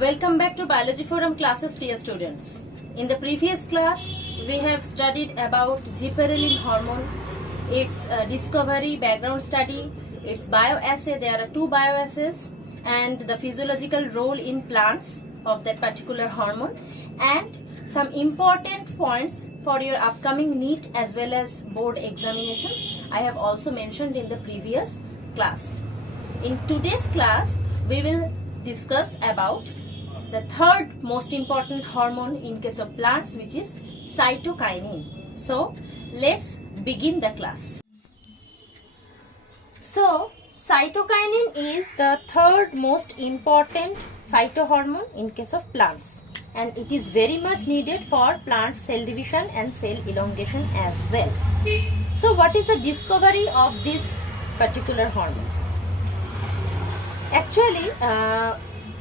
Welcome back to Biology Forum classes, dear students. In the previous class, we have studied about gibberellin hormone, its discovery, background study, its bioassay. There are two bioassays, and the physiological role in plants of that particular hormone, and some important points for your upcoming NEET as well as board examinations I have also mentioned in the previous class. In today's class, we will discuss about the third most important hormone in case of plants, which is cytokinin. So let's begin the class. So cytokinin is the third most important phytohormone in case of plants, and it is very much needed for plant cell division and cell elongation as well. So what is the discovery of this particular hormone? Actually,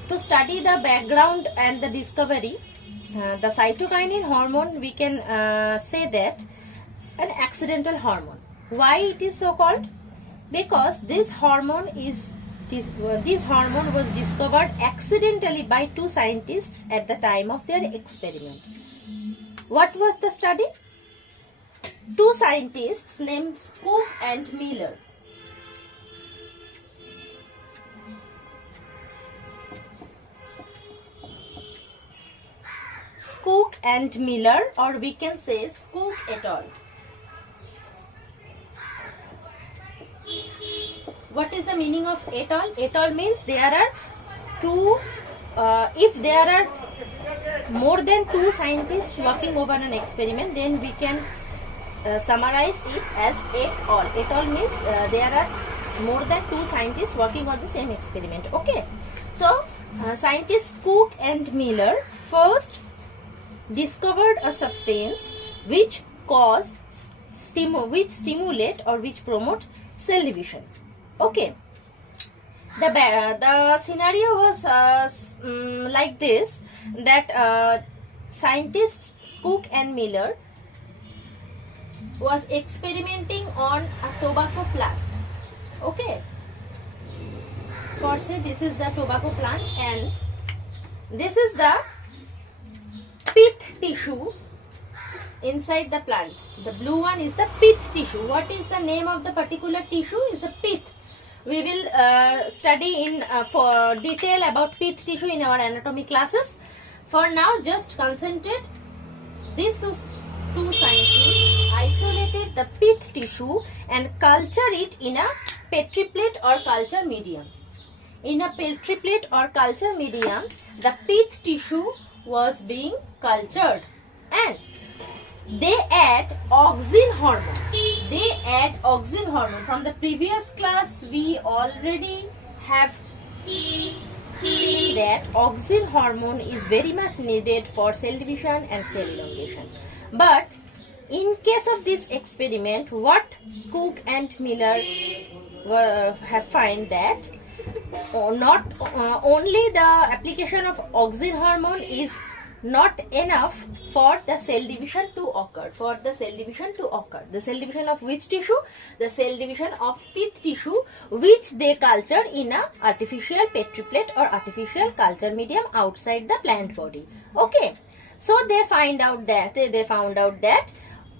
to study the background and the discovery, the cytokinin hormone, we can say that an accidental hormone. Why it is so called? Because this hormone was discovered accidentally by two scientists at the time of their experiment. What was the study? Two scientists named Cook and Miller. Cook and Miller, or we can say Cook et al. What is the meaning of et al? Et al means there are two, if there are more than two scientists working over an experiment, then we can summarize it as et al. Et al means there are more than two scientists working on the same experiment. Okay, so scientists Cook and Miller first discovered a substance which stimulate or which promote cell division. Okay, the scenario was like this, that scientists Cook and Miller was experimenting on a tobacco plant. Okay, for say this is the tobacco plant, and this is the pith tissue inside the plant. The blue one is the pith tissue. What is the name of the particular tissue? Is a pith. We will study in for detail about pith tissue in our anatomy classes. For now, just concentrate. These two scientists isolated the pith tissue and culture it in a petri plate or culture medium. In a petri plate or culture medium, the pith tissue was being cultured, and they add auxin hormone. They add auxin hormone. From the previous class, we already have seen that auxin hormone is very much needed for cell division and cell elongation. But in case of this experiment, what Cook and Miller have found that not only the application of auxin hormone is not enough for the cell division to occur. The cell division of which tissue? The cell division of pith tissue, which they cultured in a artificial petri plate or artificial culture medium outside the plant body. Okay, so they found out that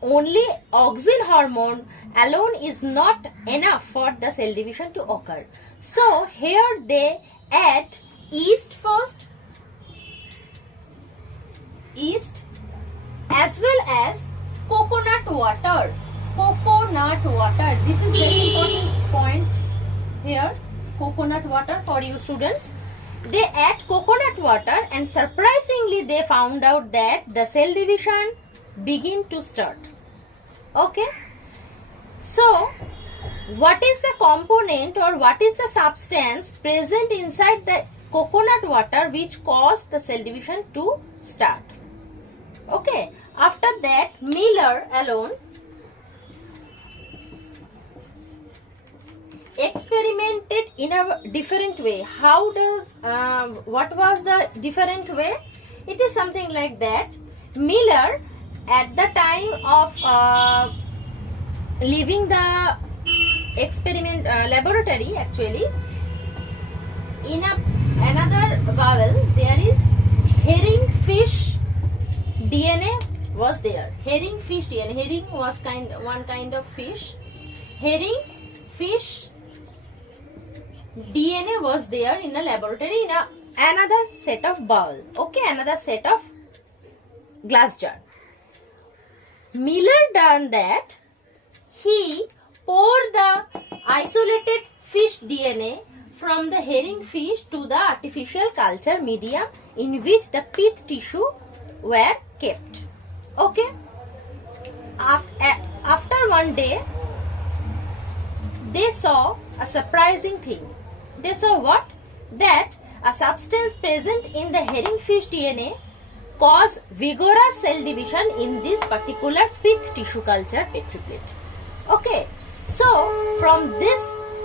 only auxin hormone alone is not enough for the cell division to occur. So here they add yeast first, yeast as well as coconut water. This is very important point here. Coconut water for you students. They add coconut water, and surprisingly they found out that the cell division begin to start. Okay, so what is the component or what is the substance present inside the coconut water which caused the cell division to start? Okay, after that Miller alone experimented in a different way. How does what was the different way? It is something like that. Miller, at the time of leaving the experiment laboratory, actually in another bowel there is herring fish DNA was there. Herring fish DNA. Herring was one kind of fish. Herring fish DNA was there in a laboratory in another set of bowl. Okay, another set of glass jar. Miller done that. He poured the isolated fish DNA from the herring fish to the artificial culture medium in which the pith tissue were kept. Okay. After one day, they saw a surprising thing. They saw what? That a substance present in the herring fish DNA cause vigorous cell division in this particular pith tissue culture petri plate. Okay. So, from this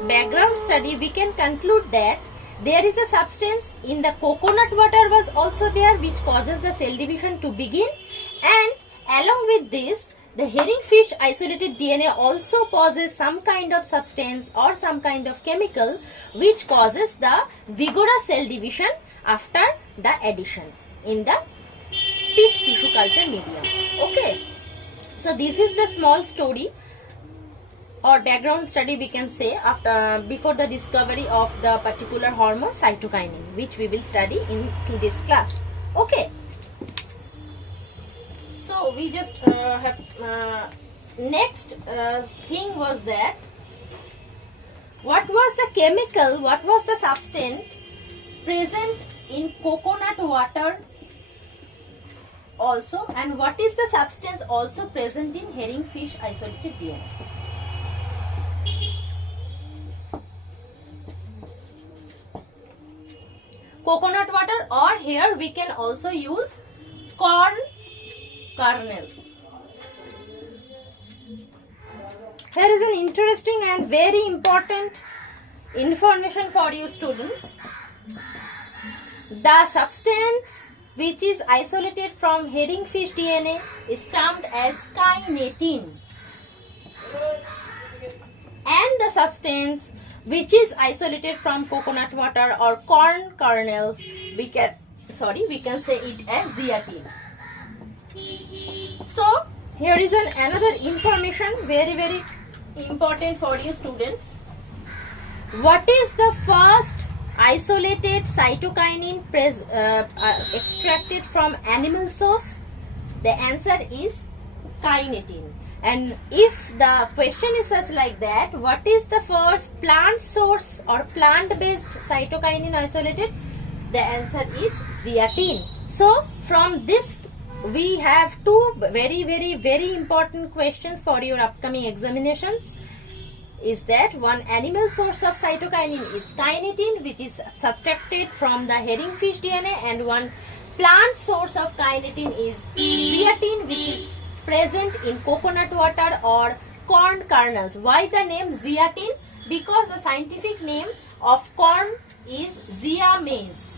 background study, we can conclude that there is a substance in the coconut water was also there which causes the cell division to begin, and along with this the herring fish isolated DNA also possesses some kind of substance or some kind of chemical which causes the vigorous cell division after the addition in the pith tissue culture medium. Okay, so this is the small story or background study we can say before the discovery of the particular hormone cytokinin, which we will study in today's class. Okay, so we just have next thing was that what was the chemical, what was the substance present in coconut water also, and what is the substance also present in herring fish isolated DNA. Coconut water, or here we can also use corn kernels. Here is an interesting and very important information for you students. The substance which is isolated from herring fish DNA is termed as kinetin, and the substance which is isolated from coconut water or corn kernels, we can say it as zeatin. So here is another information very important for you students. What is the first isolated cytokinin extracted from animal source? The answer is kinetin. And if the question is such like that, what is the first plant source or plant based cytokinin isolated? The answer is zeatin. So from this we have two very important questions for your upcoming examinations. Is that one animal source of cytokinin is kinetin, which is subtracted from the herring fish DNA, and one plant source of kinetin is zeatin, which is present in coconut water or corn kernels. Why the name zeatin? Because the scientific name of corn is zea maize.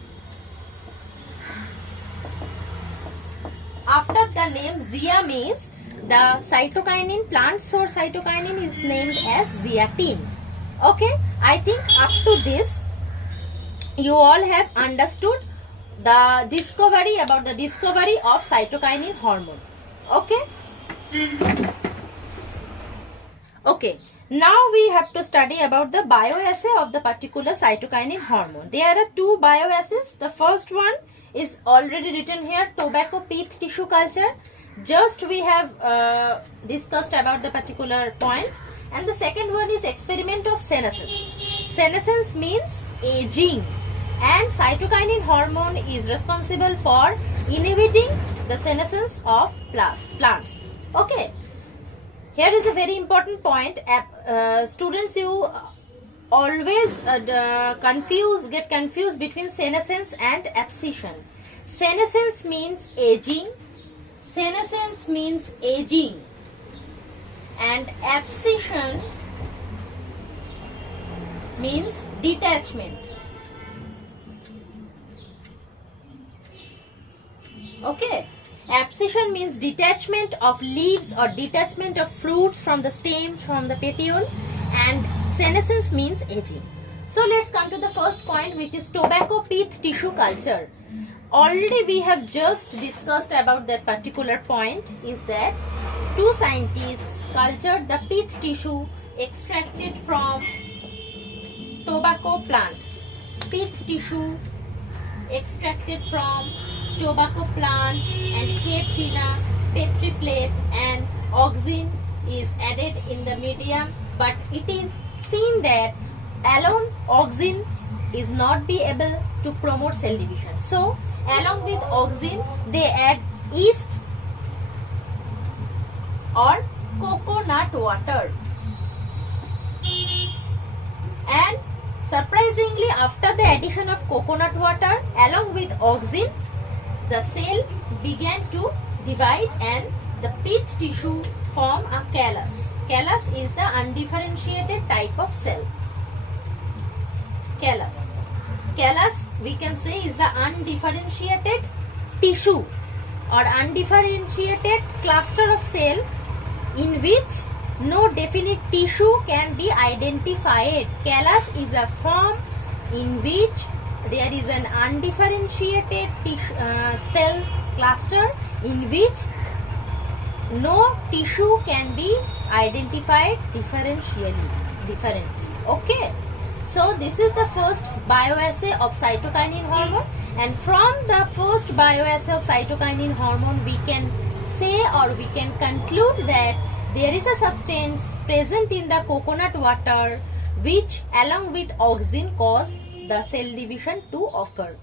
After the name zea maize, the cytokinin, plant source cytokinin, is named as zeatin. Okay, I think up to this you all have understood the discovery of cytokinin hormone. Okay. Okay, now we have to study about the bioassay of the particular cytokinin hormone. There are two bioassays. The first one is already written here, tobacco pith tissue culture. Just we have discussed about the particular point. And the second one is experiment of senescence. Senescence means aging, and cytokinin hormone is responsible for inhibiting the senescence of plants. Okay, here is a very important point. Students, you always get confused between senescence and abscission. Senescence means aging. Senescence means aging, and abscission means detachment. Okay, abscission means detachment of leaves or detachment of fruits from the stem, from the petiole, and senescence means aging. So let's come to the first point, which is tobacco pith tissue culture. Already we have just discussed about that particular point, is that two scientists cultured the pith tissue extracted from tobacco plant. Pith tissue extracted from tobacco plant and kept in a petri plate, and auxin is added in the medium, but it is seen that alone auxin is not be able to promote cell division. So along with auxin they add yeast or coconut water, and surprisingly, after the addition of coconut water along with auxin, the cell began to divide and the pith tissue form a callus. Callus is the undifferentiated type of cell. Callus. Callus, we can say, is the undifferentiated tissue or undifferentiated cluster of cell in which no definite tissue can be identified. Callus is a form in which there is an undifferentiated cell cluster in which no tissue can be identified differently. Okay. So this is the first bioassay of cytokinin hormone, and from the first bioassay of cytokinin hormone we can say, or we can conclude, that there is a substance present in the coconut water which along with auxin cause the cell division to occur,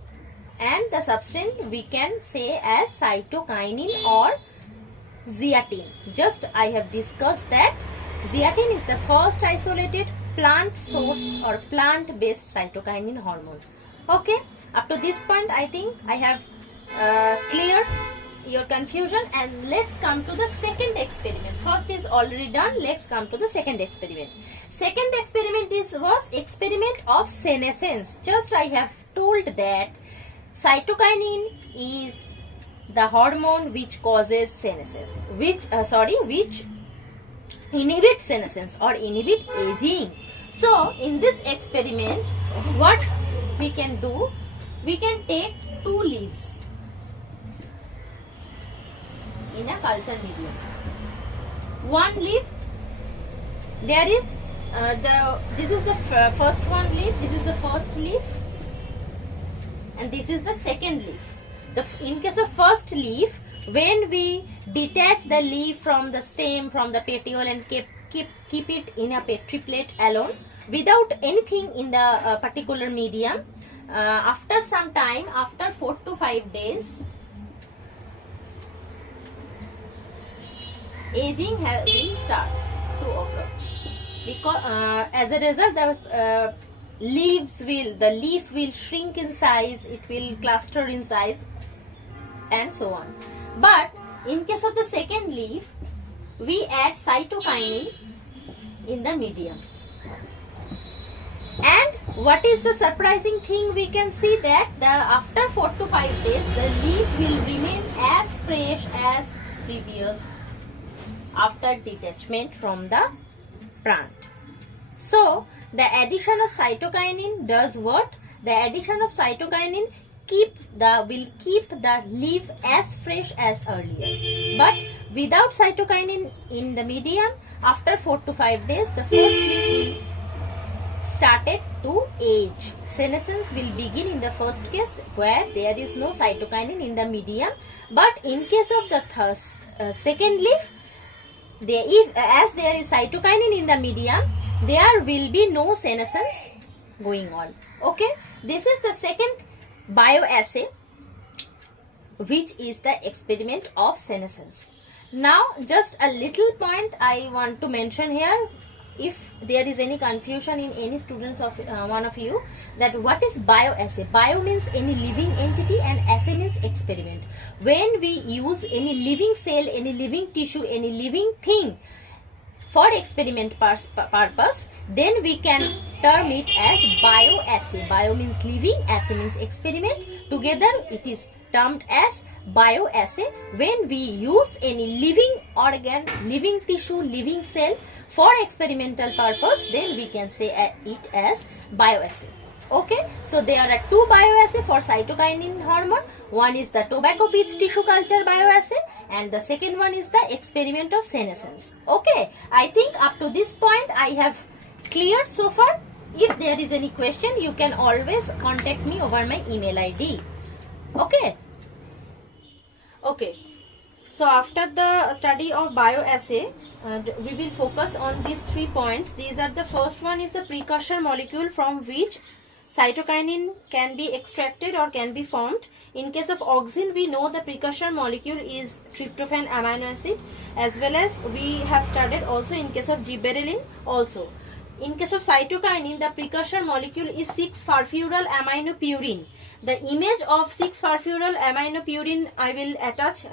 and the substance we can say as cytokinin or zeatin. Just I have discussed that zeatin is the first isolated plant source or plant based cytokinin hormone. Okay, up to this point I think I have cleared your confusion, and let's come to the second experiment. First is already done, let's come to the second experiment. Second experiment was experiment of senescence. Just I have told that cytokinin is the hormone which causes senescence, which inhibit senescence or inhibit aging. So in this experiment what we can do, we can take two leaves in a culture medium. One leaf, there is this is the first one leaf, this is the first leaf, and this is the second leaf. In case of first leaf, when we detach the leaf from the stem, from the petiole, and keep it in a petri plate alone without anything in the particular medium, after some time, after 4 to 5 days, aging will start to occur, because as a result the leaf will shrink in size, it will cluster in size, and so on. But in case of the second leaf, we add cytokinin in the medium, and what is the surprising thing, we can see that after 4 to 5 days the leaf will remain as fresh as previous after detachment from the plant. So the addition of cytokinin does what? The addition of cytokinin will keep the leaf as fresh as earlier, but without cytokinin in the medium, after 4 to 5 days the first leaf will started to age. Senescence will begin in the first case where there is no cytokinin in the medium, but in case of the second leaf, as there is cytokinin in the medium, there will be no senescence going on. Okay, this is the second bioassay, which is the experiment of senescence. Now just a little point I want to mention here, if there is any confusion in any students of one of you, that what is bioassay? Bio means any living entity and assay means experiment. When we use any living cell, any living tissue, any living thing for experiment purpose, then we can term it as bioassay. Bio means living, assay means experiment. Together it is termed as bioassay when we use any living organ, living tissue, living cell for experimental purpose, then we can say it as bioassay. Okay, so there are two bioassay for cytokinin hormone. One is the tobacco peach tissue culture bioassay and the second one is the experiment of senescence. Okay, I think up to this point I have cleared so far. If there is any question, you can always contact me over my email ID. Okay. Okay. So after the study of bioassay, we will focus on these 3 points. These are the first one is the precursor molecule from which cytokinin can be extracted or can be formed. In case of auxin, we know the precursor molecule is tryptophan amino acid, as well as we have studied also in case of gibberellin also. In case of cytokinin, the precursor molecule is 6-farfuryl aminopurine. The image of 6-farfuryl aminopurine I will attach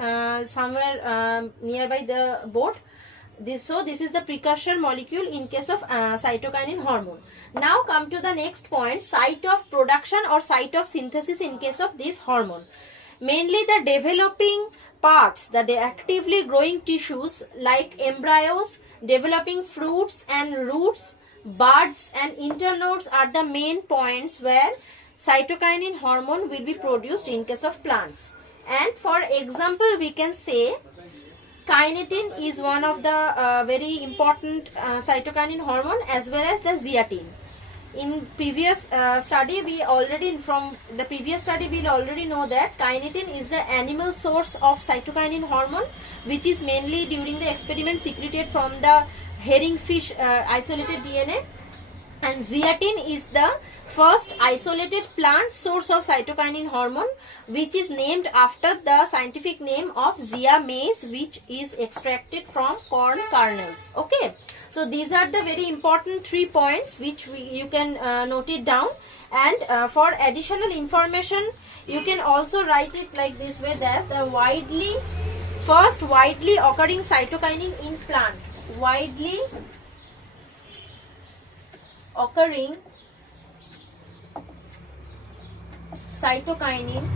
somewhere nearby the board. This is the precursor molecule in case of cytokinin hormone. Now come to the next point, site of production or site of synthesis in case of this hormone. Mainly the developing parts, the actively growing tissues like embryos, developing fruits and roots, buds and internodes are the main points where cytokinin hormone will be produced in case of plants. And for example, we can say kinetin is one of the very important cytokinin hormone, as well as the zeatin. In previous study, we already know that kinetin is the animal source of cytokinin hormone, which is mainly during the experiment secreted from the herring fish isolated DNA. And zeatin is the first isolated plant source of cytokinin hormone, which is named after the scientific name of zea mays, which is extracted from corn kernels. Okay, so these are the very important 3 points which you can note it down. And for additional information, you can also write it like this way, that the widely occurring cytokinin in plant, widely occurring cytokinin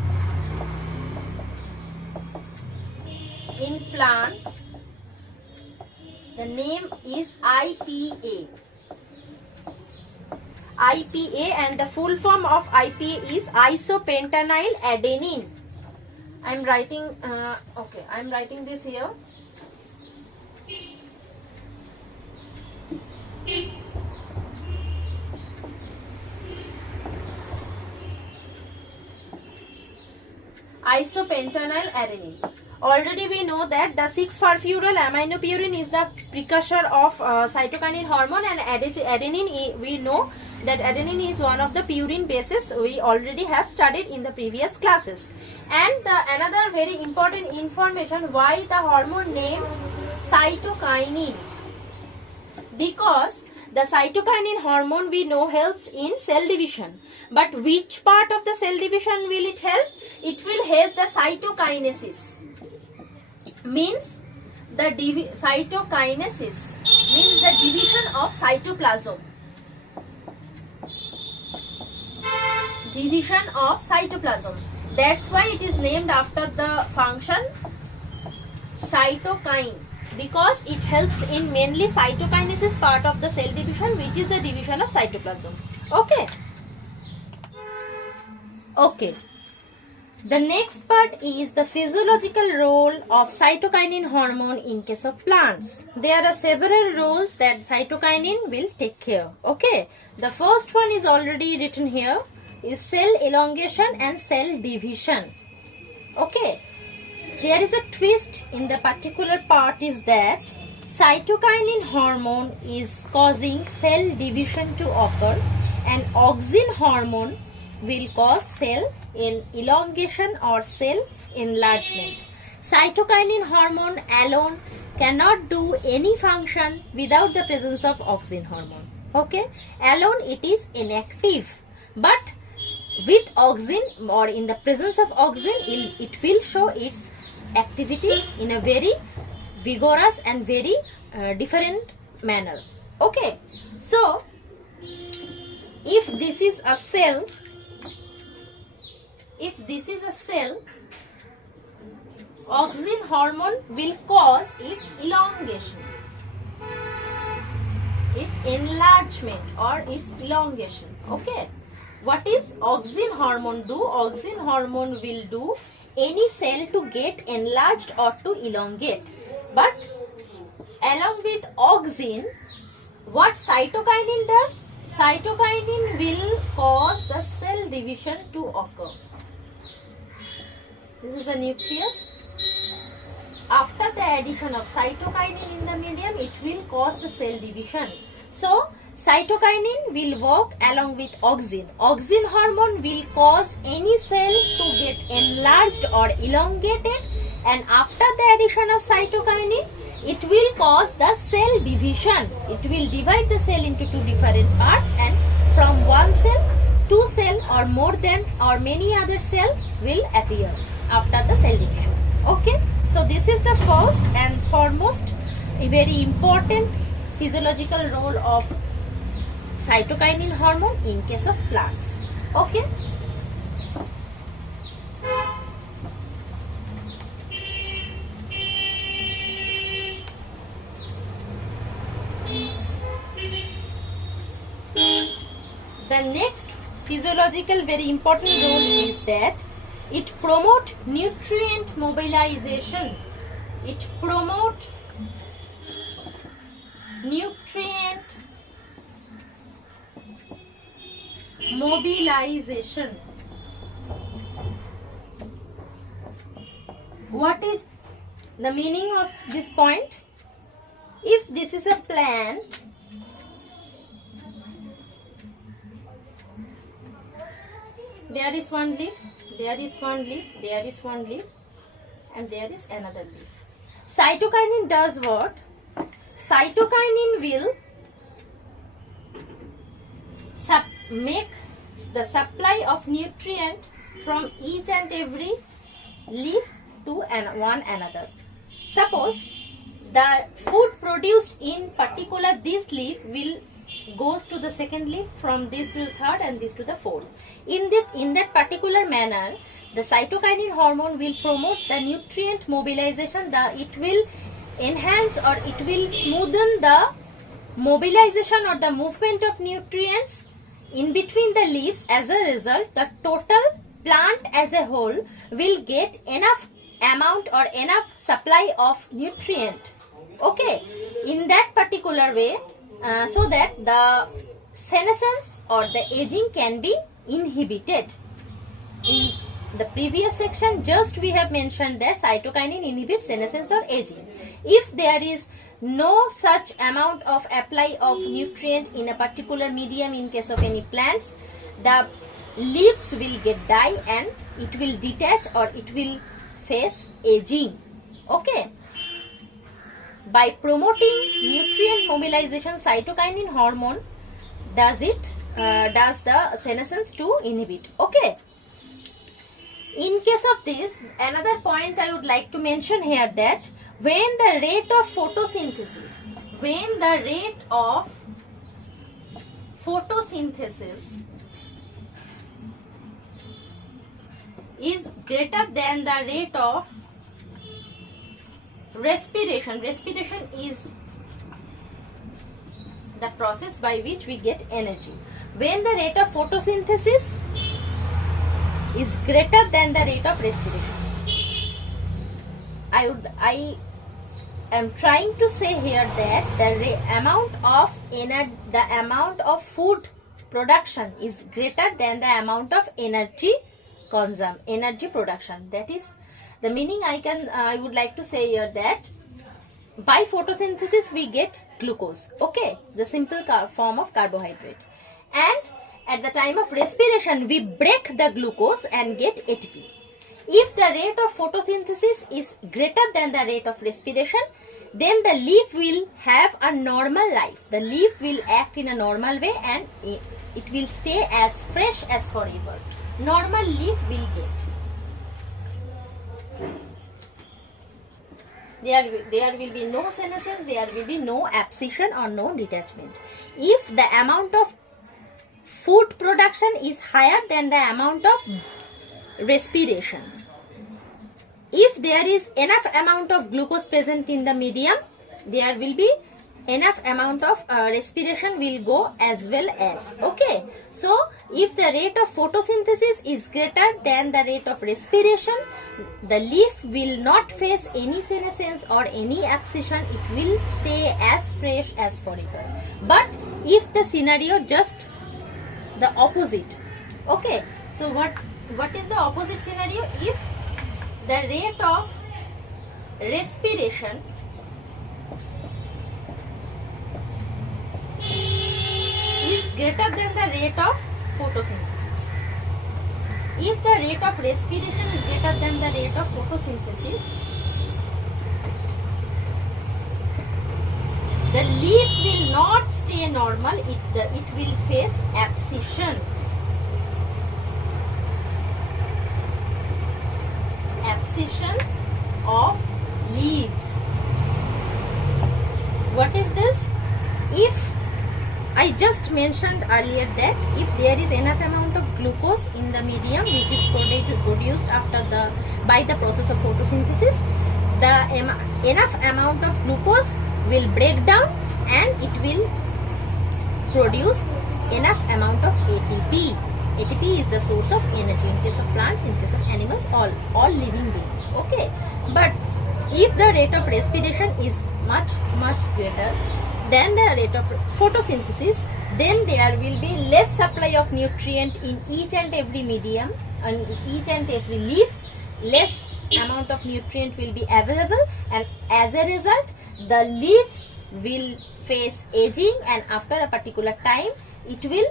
in plants, the name is IPA. And the full form of IPA is isopentenyl adenine. I'm writing I'm writing this here. Isopentenyl adenine. Already we know that the 6-farfuryl aminopurine is the precursor of cytokinin hormone, and adenine, we know that adenine is one of the purine bases. We already have studied in the previous classes. And another very important information, why the hormone named cytokinin? Because the cytokinin hormone we know helps in cell division. But which part of the cell division will it help? It will help the cytokinesis. Means the cytokinesis means the division of cytoplasm. Division of cytoplasm. That's why it is named after the function cytokine, because it helps in mainly cytokinesis part of the cell division, which is the division of cytoplasm. Okay. Okay. The next part is the physiological role of cytokinin hormone in case of plants. There are several roles that cytokinin will take care. Okay. The first one is already written here, is cell elongation and cell division. Okay. There is a twist in the particular part, is that cytokinin hormone is causing cell division to occur, and auxin hormone will cause cell elongation or cell enlargement. Cytokinin hormone alone cannot do any function without the presence of auxin hormone. Okay, alone it is inactive, but with auxin or in the presence of auxin, it will show its activity in a very vigorous and very different manner. Okay, so if this is a cell, auxin hormone will cause its elongation. its enlargement or its elongation. Okay, what is auxin hormone do? Auxin hormone will do any cell to get enlarged or to elongate. But along with auxin, what cytokinin does? Cytokinin will cause the cell division to occur. This is the nucleus. After the addition of cytokinin in the medium, it will cause the cell division. So, cytokinin will work along with auxin. Auxin hormone will cause any cell to get enlarged or elongated, and after the addition of cytokinin, it will cause the cell division. It will divide the cell into two different parts, and from one cell, two cell or more than or many other cell will appear after the cell division. Okay, so this is the first and foremost a very important physiological role of cytokinin hormone in case of plants. Okay. The next physiological very important role is that it promotes nutrient mobilization. It promotes nutrient mobilization. What is the meaning of this point? If this is a plant, there is one leaf, there is one leaf, there is one leaf, and there is another leaf. Cytokinin does what? Cytokinin will make the supply of nutrient from each and every leaf to one another. Suppose the food produced in particular this leaf will goes to the second leaf, from this to the third, and this to the fourth. In that particular manner, the cytokinin hormone will promote the nutrient mobilization. It will enhance or it will smoothen the mobilization or the movement of nutrients in between the leaves. As a result, the total plant as a whole will get enough amount or enough supply of nutrient. Okay, in that particular way, so that the senescence or the aging can be inhibited. In the previous section, just we have mentioned that cytokinin inhibits senescence or aging. If there is no such amount of apply of nutrient in a particular medium in case of any plants, the leaves will get die and it will detach or it will face aging. Okay. By promoting nutrient mobilization, cytokinin hormone does the senescence to inhibit. Okay. In case of this, another point I would like to mention here, that when the rate of photosynthesis is greater than the rate of respiration. Respiration is the process by which we get energy. When the rate of photosynthesis is greater than the rate of respiration, I am trying to say here that the amount of food production is greater than the amount of energy production. That is the meaning I would like to say here, that by photosynthesis we get glucose, okay, the simple form of carbohydrate, and at the time of respiration we break the glucose and get ATP. If the rate of photosynthesis is greater than the rate of respiration, then the leaf will have a normal life. The leaf will act in a normal way and it will stay as fresh as forever. Normal leaf will get. There will be no senescence, there will be no abscission or no detachment. If the amount of food production is higher than the amount of respiration, if there is enough amount of glucose present in the medium, there will be enough amount of respiration will go as well as. Okay, so if the rate of photosynthesis is greater than the rate of respiration, the leaf will not face any senescence or any abscission. It will stay as fresh as forever. But if the scenario just the opposite, okay, so what is the opposite scenario? If the rate of respiration is greater than the rate of photosynthesis. If the rate of respiration is greater than the rate of photosynthesis, the leaf will not stay normal, it will face abscission. Abscission of leaves. What is this? If I just mentioned earlier that if there is enough amount of glucose in the medium which is produced by the process of photosynthesis, the enough amount of glucose will break down and it will produce enough amount of ATP. ATP is the source of energy in case of plants, in case of animals, all living beings. Okay, but if the rate of respiration is much greater than the rate of photosynthesis, then there will be less supply of nutrient in each and every medium and each and every leaf. Less amount of nutrient will be available, and as a result the leaves will face aging, and after a particular time it will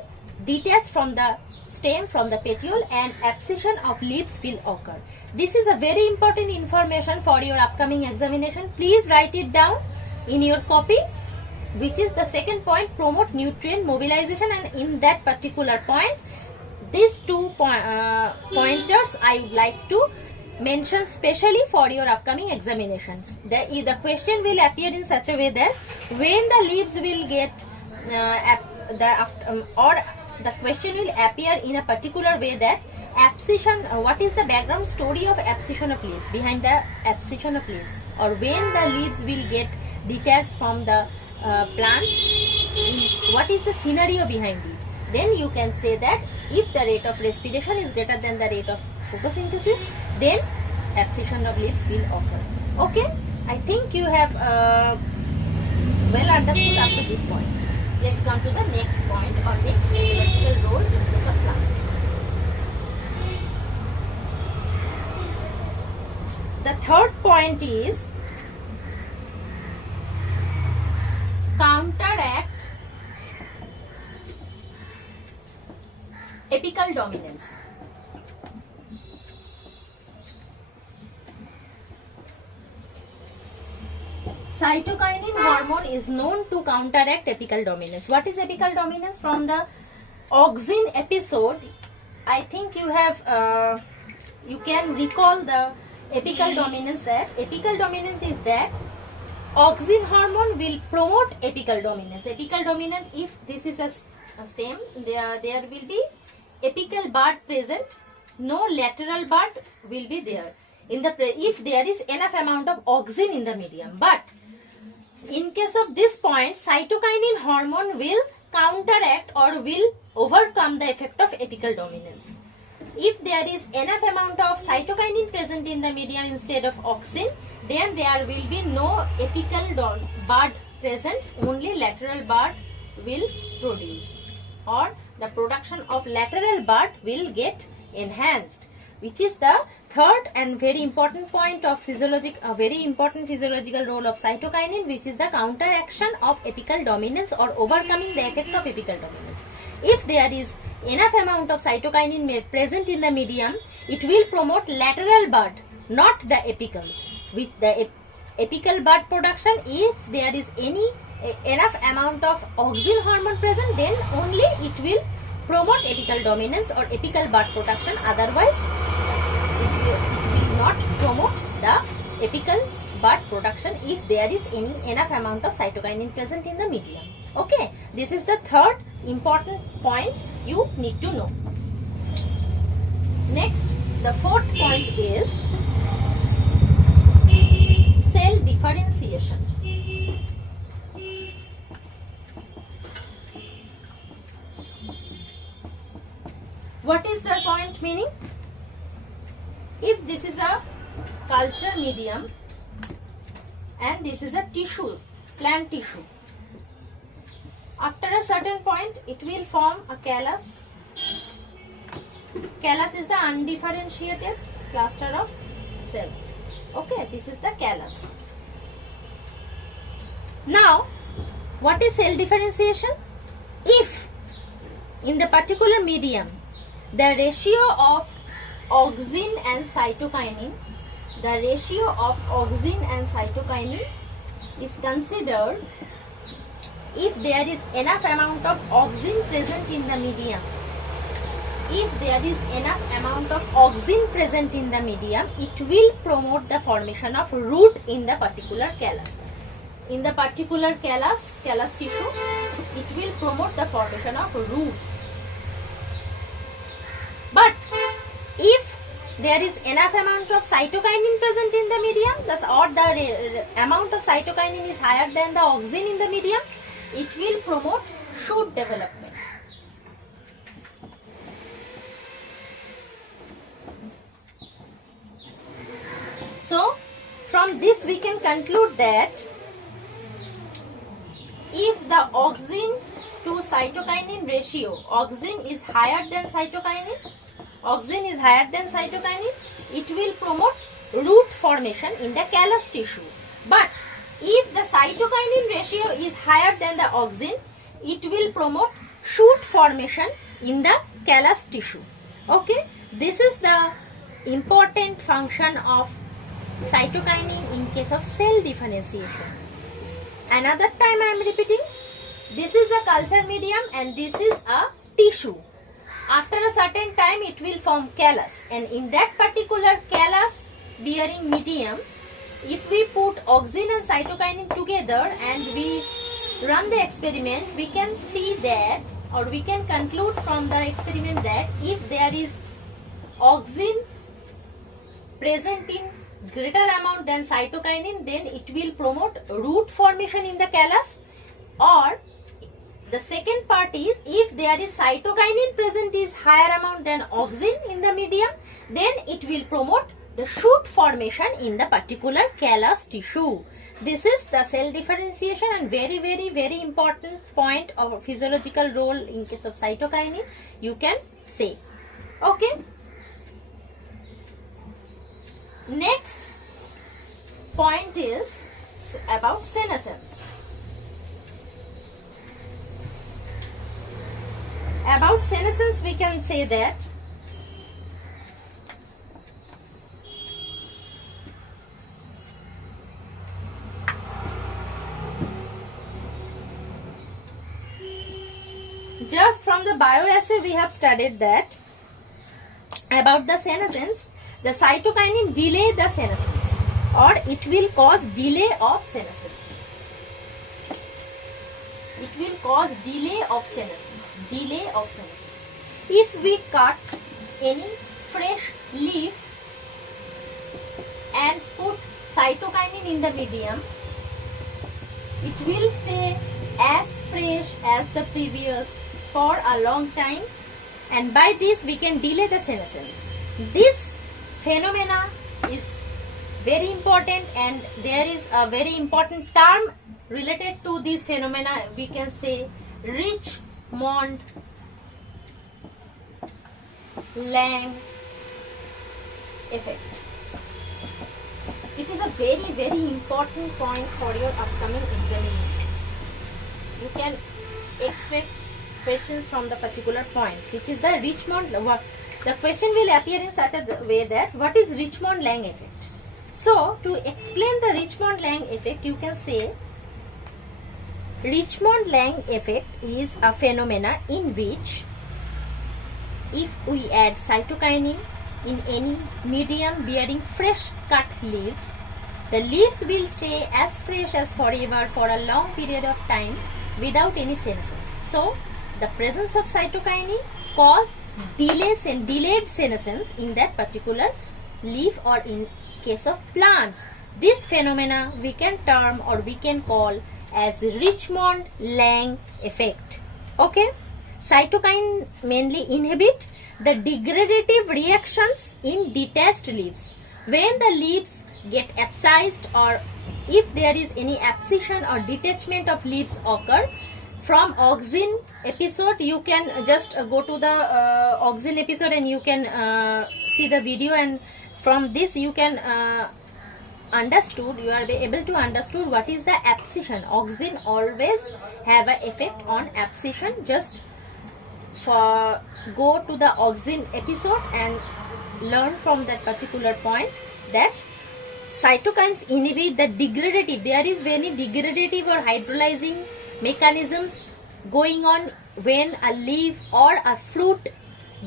detach from the stem, from the petiole, and abscission of leaves will occur. This is a very important information for your upcoming examination. Please write it down in your copy, which is the second point, promote nutrient mobilization. And in that particular point, these two pointers I would like to mention specially for your upcoming examinations. The question will appear in such a way that when the leaves will get the question will appear in a particular way that abscission, what is the background story of abscission of leaves, behind the abscission of leaves, or when the leaves will get detached from the plant, what is the scenario behind it. Then you can say that if the rate of respiration is greater than the rate of photosynthesis, then abscission of leaves will occur. Okay, I think you have well understood up to this point. Let's come to the next point, or next physiological role in case of plants. The third point is counteract apical dominance. Cytokinin hormone is known to counteract apical dominance. What is apical dominance? From the auxin episode, I think you have you can recall the apical dominance. That apical dominance is that auxin hormone will promote apical dominance. Apical dominance, if this is a stem, there will be apical bud present, no lateral bud will be there if there is enough amount of auxin in the medium. But in case of this point, cytokinin hormone will counteract or will overcome the effect of apical dominance. If there is enough amount of cytokinin present in the medium instead of auxin, then there will be no apical bud present, only lateral bud will produce, or the production of lateral bud will get enhanced, which is the third and very important point of very important physiological role of cytokinin, which is the counteraction of apical dominance or overcoming the effect of apical dominance. If there is enough amount of cytokinin present in the medium, it will promote lateral bud, not the apical. With the apical bud production, if there is enough amount of auxin hormone present, then only it will promote apical dominance or apical bud production. Otherwise, it will not promote the apical bud production if there is enough amount of cytokinin present in the medium. Okay, this is the third important point you need to know. Next, the fourth point is cell differentiation. Meaning, if this is a culture medium and this is a tissue, plant tissue, after a certain point it will form a callus. Callus is the undifferentiated cluster of cell. Okay, this is the callus. Now, what is cell differentiation? If in the particular medium the ratio of auxin and cytokinin, is considered if there is enough amount of auxin present in the medium. If there is enough amount of auxin present in the medium, it will promote the formation of root in the particular callus. In the particular callus tissue, it will promote the formation of roots. But if there is enough amount of cytokinin present in the medium, or the amount of cytokinin is higher than the auxin in the medium, it will promote shoot development. So, from this we can conclude that if the auxin to cytokinin ratio, auxin is higher than cytokinin, it will promote root formation in the callus tissue. But if the cytokinin ratio is higher than the auxin, it will promote shoot formation in the callus tissue. Okay, this is the important function of cytokinin in case of cell differentiation. Another time I am repeating, this is a culture medium and this is a tissue. After a certain time it will form callus, and in that particular callus bearing medium, if we put auxin and cytokinin together and we run the experiment, we can see that, or we can conclude from the experiment that if there is auxin present in greater amount than cytokinin, then it will promote root formation in the callus. Or the second part is, if there is cytokinin present is higher amount than auxin in the medium, then it will promote the shoot formation in the particular callus tissue. This is the cell differentiation and very important point of physiological role in case of cytokinin, you can say. Okay. Next point is about senescence. About senescence, we can say that just from the bioassay we have studied that about the senescence, the cytokinin delay the senescence, or it will cause delay of senescence. It will cause delay of senescence. If we cut any fresh leaf and put cytokinin in the medium, it will stay as fresh as the previous for a long time, and by this we can delay the senescence. This phenomena is very important, and there is a very important term related to this phenomena. We can say Richmond Lang effect. It is a very important point for your upcoming examinations. You can expect questions from the particular point, which is the Richmond. The question will appear in such a way that what is Richmond Lang effect? So, to explain the Richmond Lang effect, you can say Richmond Lang effect is a phenomena in which if we add cytokinin in any medium bearing fresh cut leaves, the leaves will stay as fresh as forever for a long period of time without any senescence. So, the presence of cytokinin cause delayed senescence in that particular leaf, or in case of plants. This phenomena we can term or we can call as Richmond Lang effect. Okay, cytokine mainly inhibit the degradative reactions in detached leaves. When the leaves get abscised, or if there is any abscission or detachment of leaves occur, from auxin episode you can just go to the auxin episode and you can see the video, and from this you can you are able to understand what is the abscission. Auxin always have an effect on abscission. Just go to the auxin episode and learn from that particular point that cytokines inhibit the degradative. There is very degradative or hydrolyzing mechanisms going on when a leaf or a fruit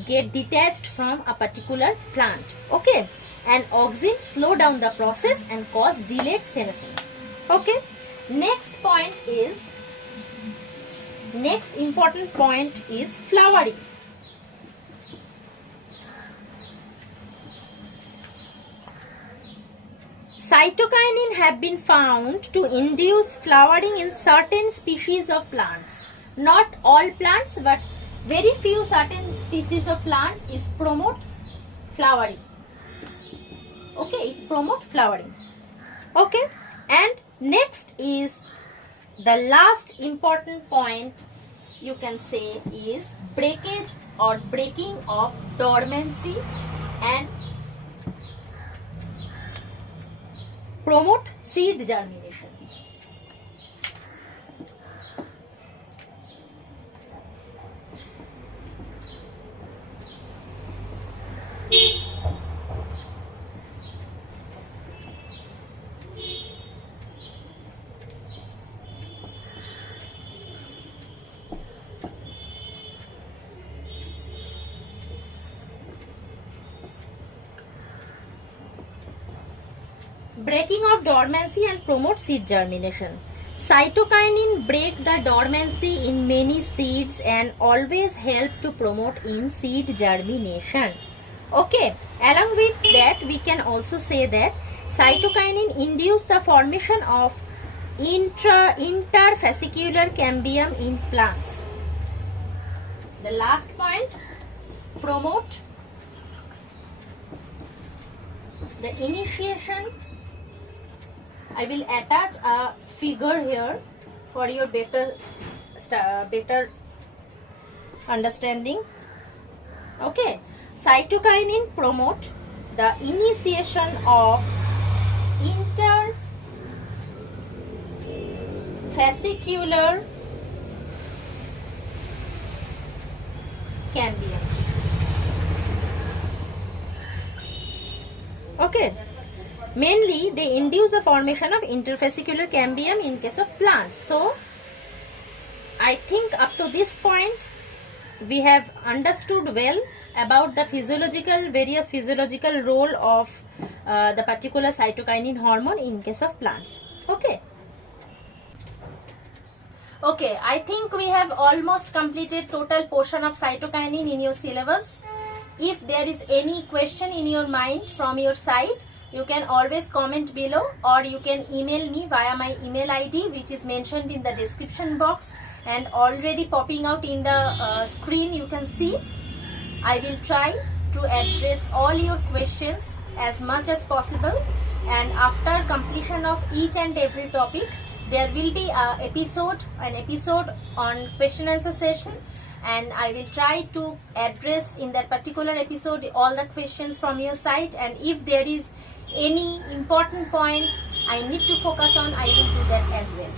get detached from a particular plant. Okay, and auxin slow down the process and cause delayed senescence. Okay, next important point is flowering. Cytokinin have been found to induce flowering in certain species of plants. Not all plants, but very few certain species of plants is promote flowering. Okay, it promote flowering. Okay, and next is the last important point you can say is breakage or breaking of dormancy and promote seed germination. Breaking of dormancy and promote seed germination. Cytokinin break the dormancy in many seeds and always help to promote in seed germination. Okay, along with that we can also say that cytokinin induce the formation of interfascicular cambium in plants. The last point, promote the initiation. I will attach a figure here for your better understanding. Okay, cytokinin promote the initiation of interfascicular cambium. Okay, mainly they induce the formation of interfascicular cambium in case of plants. So I think up to this point we have understood well about the various physiological role of the particular cytokinin hormone in case of plants. Okay, I think we have almost completed total portion of cytokinin in your syllabus. If there is any question in your mind from your side, you can always comment below, or you can email me via my email ID, which is mentioned in the description box and already popping out in the screen. You can see. I will try to address all your questions as much as possible, and after completion of each and every topic there will be an episode on question answer session, and I will try to address in that particular episode all the questions from your side. And if there is any important point I need to focus on, I will do that as well.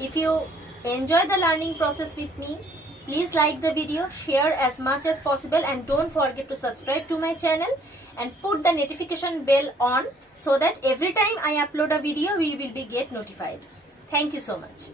If you enjoy the learning process with me, please like the video, share as much as possible, and don't forget to subscribe to my channel and put the notification bell on so that every time I upload a video we will be get notified. Thank you so much.